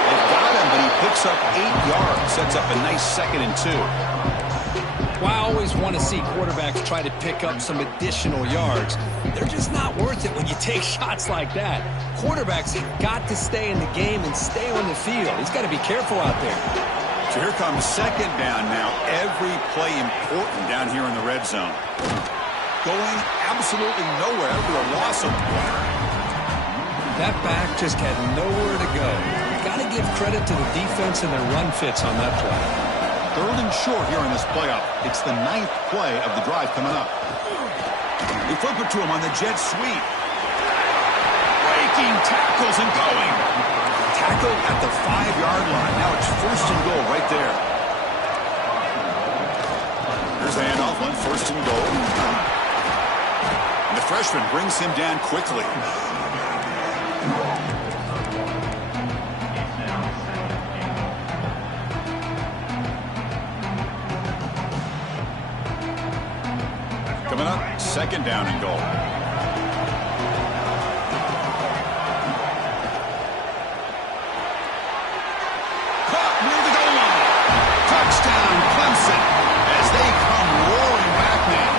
They've got him, but he picks up 8 yards. Sets up a nice 2nd and 2. Well, I always want to see quarterbacks try to pick up some additional yards. They're just not worth it when you take shots like that. Quarterbacks have got to stay in the game and stay on the field. He's got to be careful out there. So here comes 2nd down now. Every play important down here in the red zone. Going absolutely nowhere after a loss of the play. That back just had nowhere to go. You got to give credit to the defense and their run fits on that play. 3rd and short here in this playoff. It's the 9th play of the drive coming up. They flip it to him on the jet sweep. Breaking tackles and going. Tackle at the 5-yard line. Now it's 1st and goal right there. Here's the handoff on 1st and goal. And the freshman brings him down quickly. Coming up, second down and goal. Caught near the goal line. Touchdown, Clemson, as they come roaring back now.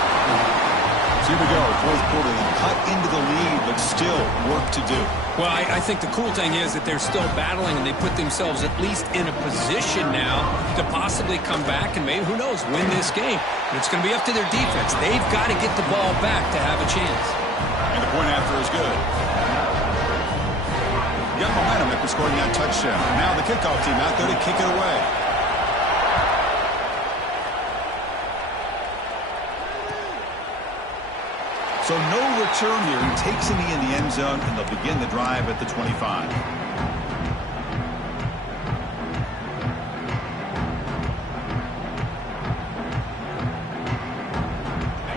So here we go, fourth quarter. They cut into the lead, but still work to do. Well, I think the cool thing is that they're still battling, and they put themselves at least in a position now to possibly come back and maybe, who knows, win this game. But it's going to be up to their defense. They've got to get the ball back to have a chance. And the point after is good. Got momentum after scoring that touchdown. Now the kickoff team out there to kick it away. So no return here. He takes a knee in the end zone, and they'll begin the drive at the 25.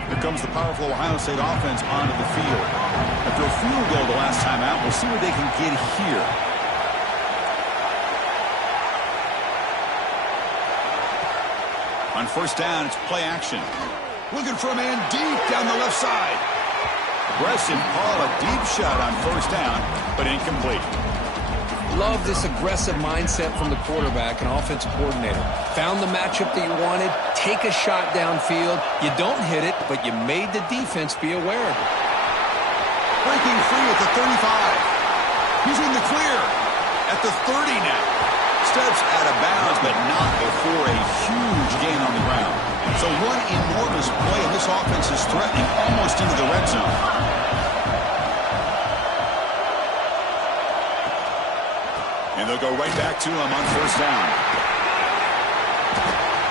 Here comes the powerful Ohio State offense onto the field. After a field goal the last time out, we'll see what they can get here. On first down, it's play action. Looking for a man deep down the left side. Aggressive call, a deep shot on first down, but incomplete. Love this aggressive mindset from the quarterback and offensive coordinator. Found the matchup that you wanted, take a shot downfield. You don't hit it, but you made the defense be aware of it. Breaking free at the 35. He's in the clear at the 30 now. Steps out of bounds, but not before a huge gain on the ground. So one enormous play, and this offense is threatening almost into the red zone. And they'll go right back to him on first down.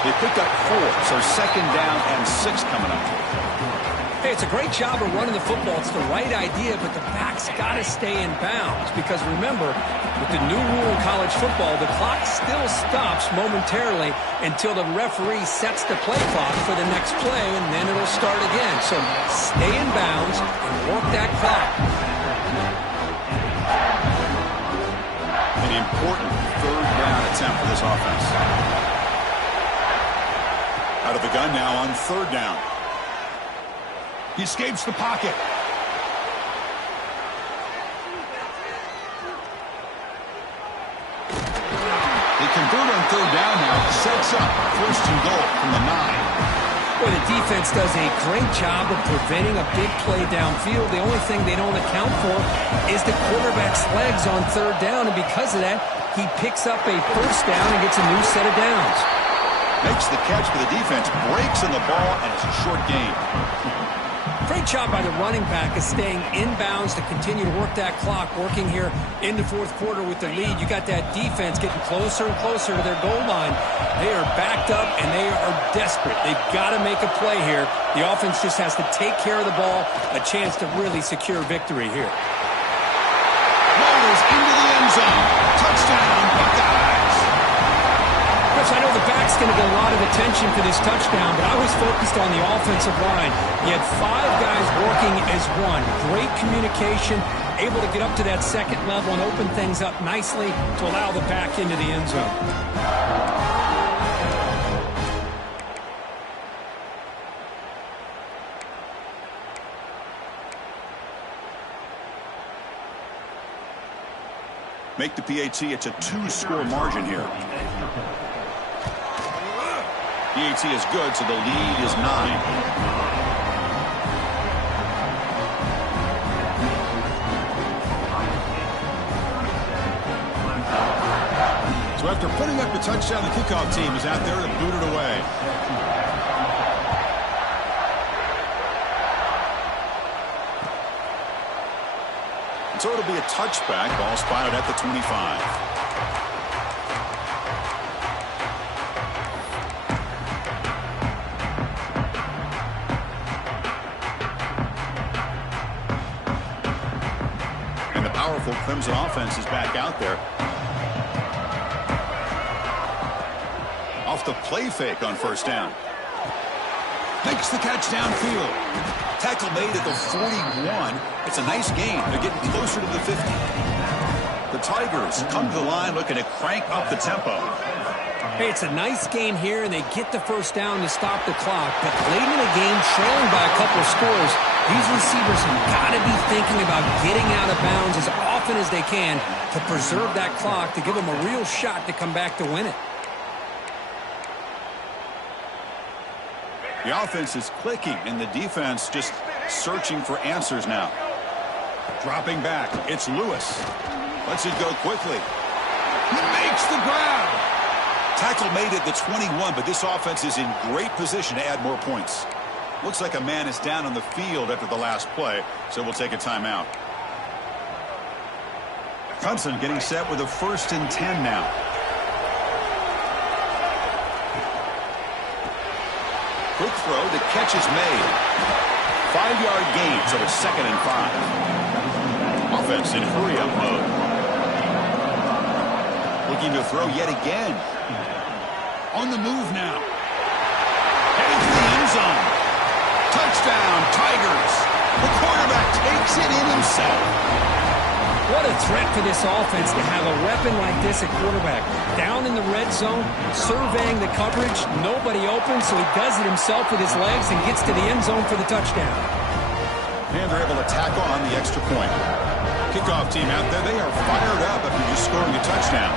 They picked up 4, so second down and 6 coming up. Hey, it's a great job of running the football. It's the right idea, but the back's got to stay in bounds. Because remember, with the new rule in college football, the clock still stops momentarily until the referee sets the play clock for the next play, and then it'll start again. So stay in bounds and work that clock. An important third down attempt for this offense. Out of the gun now on third down. He escapes the pocket. They convert on third down now. Sets up first and goal from the 9. Boy, the defense does a great job of preventing a big play downfield. The only thing they don't account for is the quarterback's legs on third down, and because of that, he picks up a first down and gets a new set of downs. Makes the catch for the defense, breaks in the ball, and it's a short gain. Great job by the running back of staying inbounds to continue to work that clock, working here in the fourth quarter with the lead. You got that defense getting closer and closer to their goal line. They are backed up, and they are desperate. They've got to make a play here. The offense just has to take care of the ball, a chance to really secure victory here. Rolls into the end zone. Touchdown, Buckeyes. I know the back's going to get a lot of attention for this touchdown, but I was focused on the offensive line. You had 5 guys working as one. Great communication, able to get up to that second level and open things up nicely to allow the back into the end zone. Make the PAT, it's a 2-score margin here. PAT is good, so the lead is 9. So after putting up the touchdown, the kickoff team is out there to boot it away. And so it'll be a touchback, ball spotted at the 25. Powerful Clemson offense is back out there. Off the play fake on first down. Makes the catch downfield. Tackle made at the 41. It's a nice gain. They're getting closer to the 50. The Tigers come to the line looking to crank up the tempo. Hey, it's a nice game here, and they get the first down to stop the clock. But late in the game, trailing by a couple of scores, these receivers have got to be thinking about getting out of bounds as often as they can to preserve that clock, to give them a real shot to come back to win it. The offense is clicking, and the defense just searching for answers now. Dropping back, it's Lewis. Lets it go quickly. He makes the grab. Tackle made at the 21, but this offense is in great position to add more points. Looks like a man is down on the field after the last play, so we'll take a timeout. Clemson getting set with a 1st and 10 now. Quick throw, the catch is made. 5-yard gain, so it's 2nd and 5. Offense in hurry-up mode. Looking to throw yet again. On the move now. Heading for the end zone. Touchdown, Tigers. The quarterback takes it in himself. What a threat for this offense to have a weapon like this at quarterback. Down in the red zone, surveying the coverage. Nobody open, so he does it himself with his legs and gets to the end zone for the touchdown. And they're able to tack on the extra point. Kickoff team out there, they are fired up after just scoring a touchdown.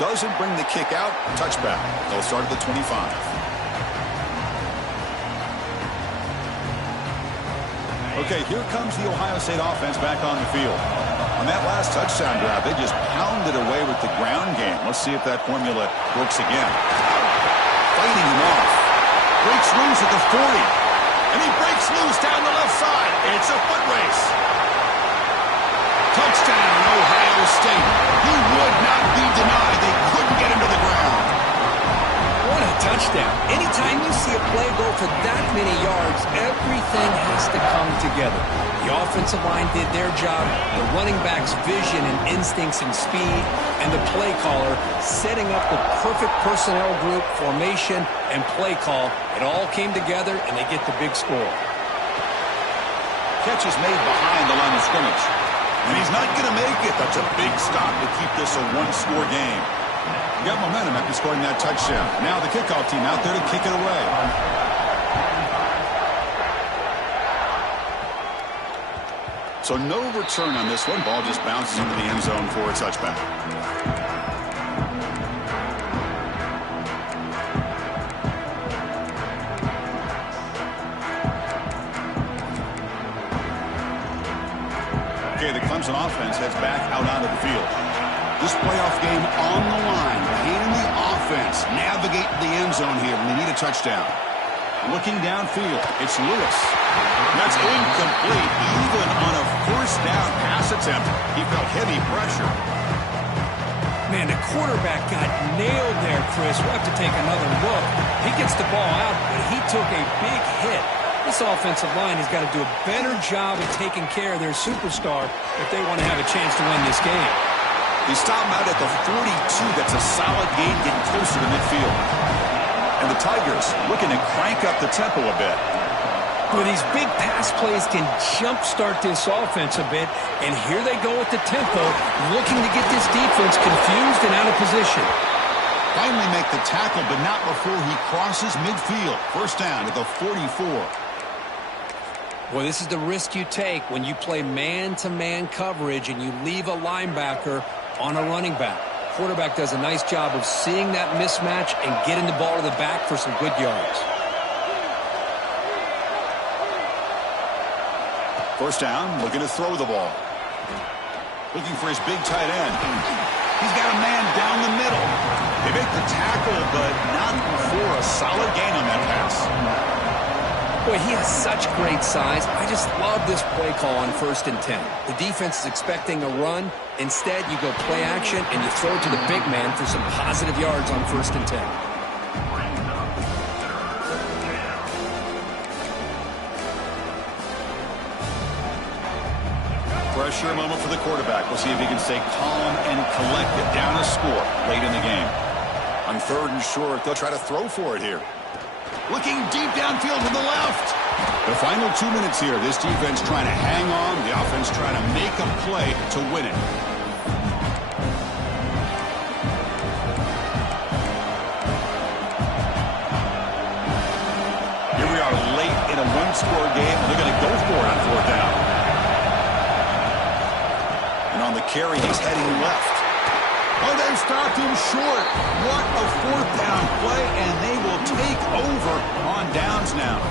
Doesn't bring the kick out. Touchback. They'll start at the 25. Okay, here comes the Ohio State offense back on the field. On that last touchdown drive, they just pounded away with the ground game. Let's see if that formula works again. Fighting him off. Breaks loose at the 40. And he breaks loose down the left side. It's a foot race. Touchdown, Ohio State. He would not be denied. They couldn't get him to the ground. What a touchdown. Anytime you see a play go for that many yards, everything has to come together. The offensive line did their job, the running back's vision and instincts and speed, and the play caller setting up the perfect personnel group, formation, and play call. It all came together, and they get the big score. Catch is made behind the line of scrimmage. And he's not going to make it. That's a big stop to keep this a one-score game. You got momentum after scoring that touchdown. Now the kickoff team out there to kick it away. So no return on this one. Ball just bounces into the end zone for a touchback. Okay, the Clemson offense heads back out onto the field. This playoff game on the line. Can the offense navigate the end zone here when they need a touchdown? Looking downfield, it's Lewis. That's incomplete. Even on a 1st down pass attempt, he felt heavy pressure. Man, the quarterback got nailed there, Chris. We'll have to take another look. He gets the ball out, but he took a big hit. This offensive line has got to do a better job of taking care of their superstar if they want to have a chance to win this game. They stop him out at the 42. That's a solid gain, getting closer to midfield. And the Tigers looking to crank up the tempo a bit. Well, these big pass plays can jumpstart this offense a bit, and here they go with the tempo, looking to get this defense confused and out of position. Finally make the tackle, but not before he crosses midfield. 1st down at the 44. Well, this is the risk you take when you play man-to-man coverage and you leave a linebacker on a running back. Quarterback does a nice job of seeing that mismatch and getting the ball to the back for some good yards. 1st down, looking to throw the ball. Looking for his big tight end. He's got a man down the middle. They make the tackle, but not before a solid gain on that pass. Boy, he has such great size. I just love this play call on 1st and 10. The defense is expecting a run. Instead, you go play action, and you throw it to the big man for some positive yards on 1st and 10. Pressure moment for the quarterback. We'll see if he can stay calm and collected. Down a score late in the game. On 3rd and short, they'll try to throw for it here. Looking deep downfield to the left. The final 2 minutes here. This defense trying to hang on. The offense trying to make a play to win it. Here we are late in a one-score game. They're going to go for it on 4th down. And on the carry, he's heading left. Oh, they stopped him short. What a 4th down play, and they will take over on downs now.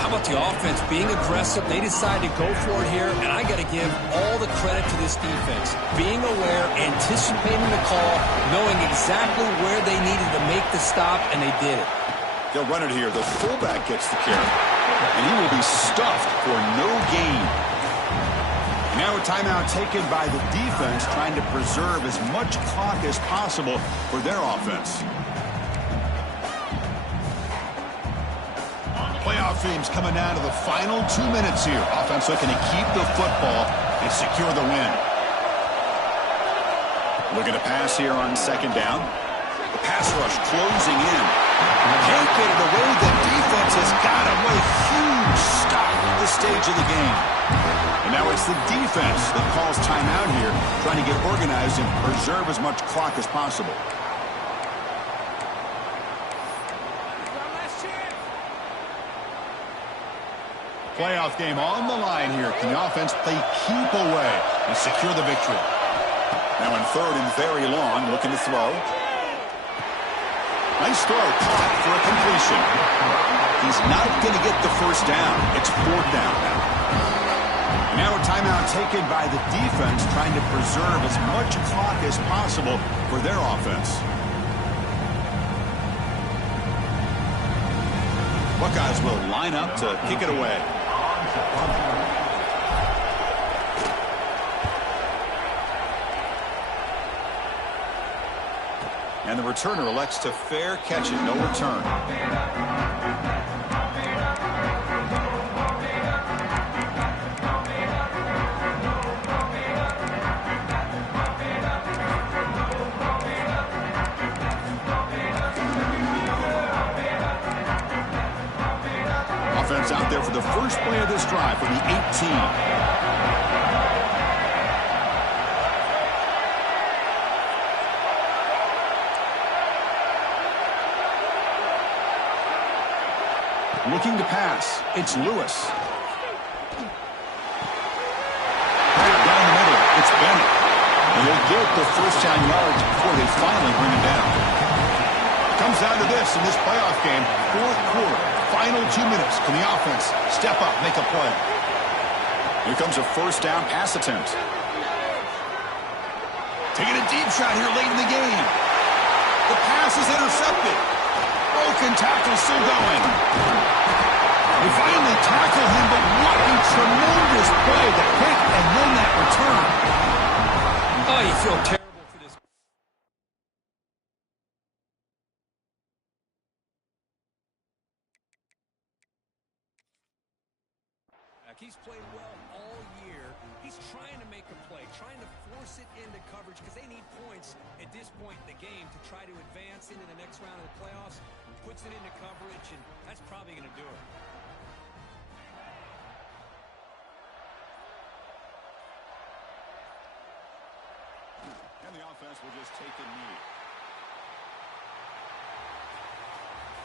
How about the offense being aggressive? They decided to go for it here, and I got to give all the credit to this defense. Being aware, anticipating the call, knowing exactly where they needed to make the stop, and they did it. They'll run it here. The fullback gets the carry, and he will be stuffed for no gain. Now a timeout taken by the defense, trying to preserve as much clock as possible for their offense. Playoff teams coming down to the final 2 minutes here. Offense looking to keep the football and secure the win. Looking to pass here on 2nd down. The pass rush closing in. Can't get it away. The defense has got him. What a huge stop at this stage of the game. And now it's the defense that calls timeout here, trying to get organized and preserve as much clock as possible. Playoff game on the line here. Can the offense play keep away and secure the victory? Now in 3rd and very long, looking to throw. Nice throw, caught for a completion. He's not going to get the 1st down. It's 4th down now. Now a timeout taken by the defense, trying to preserve as much clock as possible for their offense. Buckeyes will line up to kick it away. And the returner elects to fair catch it, no return. Offense out there for the first play of this drive for the 18. Looking to pass. It's Lewis. Down the middle. It's Bennett. And he'll get the 1st down yards before they finally bring him down. It comes down to this in this playoff game. 4th quarter. Final 2 minutes. Can the offense step up, make a play? Here comes a 1st down pass attempt. Taking a deep shot here late in the game. The pass is intercepted. Broken tackle still going. They finally tackle him, but what a tremendous play. The pick and then that return. Oh, you feel terrible for this. He's played well all year. He's trying to make a play, trying to force it into coverage because they need points at this point in the game to try to advance into the next round of the playoffs. Puts it into coverage, and that's probably going to do it. And the offense will just take a knee.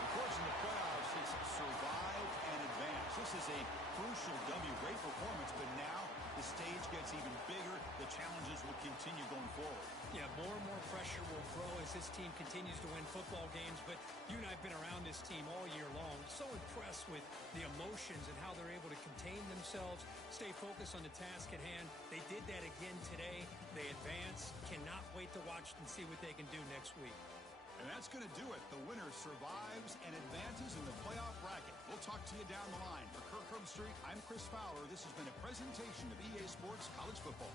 Of course, in the playoffs, it's survive and advance. This is a crucial W. Great performance, but now the stage gets even bigger. The challenges will continue going forward. Yeah, more and more pressure will grow as this team continues to win football games, but you and I have been around this team all year long. So impressed with the emotions and how they're able to contain themselves, stay focused on the task at hand. They did that again today. They advance. Cannot wait to watch and see what they can do next week. And that's going to do it. The winner survives and advances in the playoff bracket. We'll talk to you down the line. For Kirk Herbstreit, I'm Chris Fowler. This has been a presentation of EA Sports College Football.